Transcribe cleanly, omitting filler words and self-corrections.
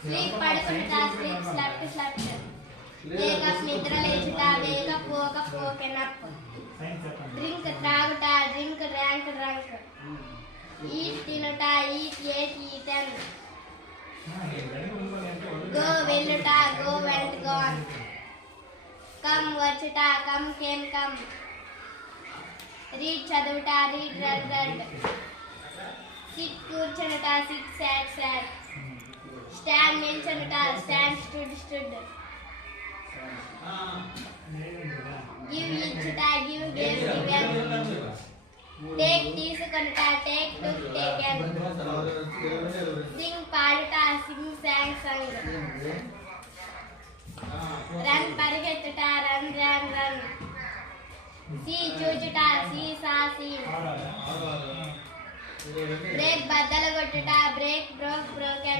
sleep పడుకుంటా sleep slept slept wake up నిద్ర లేచుట wake up woke up woken up drink త్రాగుట డ్రింక్ ర్యాంక్ డ్రంక్ ఈట్ తినుట ఈట్ ఏట్ ఈటెన్ గో వెళ్ళుట గో వెంట్ గాన్ కమ్ వచ్చుట come came come read చదువుట read read read sit కూర్చొనుట sit sat sat stand నిల్చొనుట stand stood stood give ఇచ్చుట give gave given take తీసుకొనుట take took taken sing పాడుట sing sang sung run పరిగెత్తుట run run run see చూచుట see saw seen break బద్దలు కొట్టుట break broke broken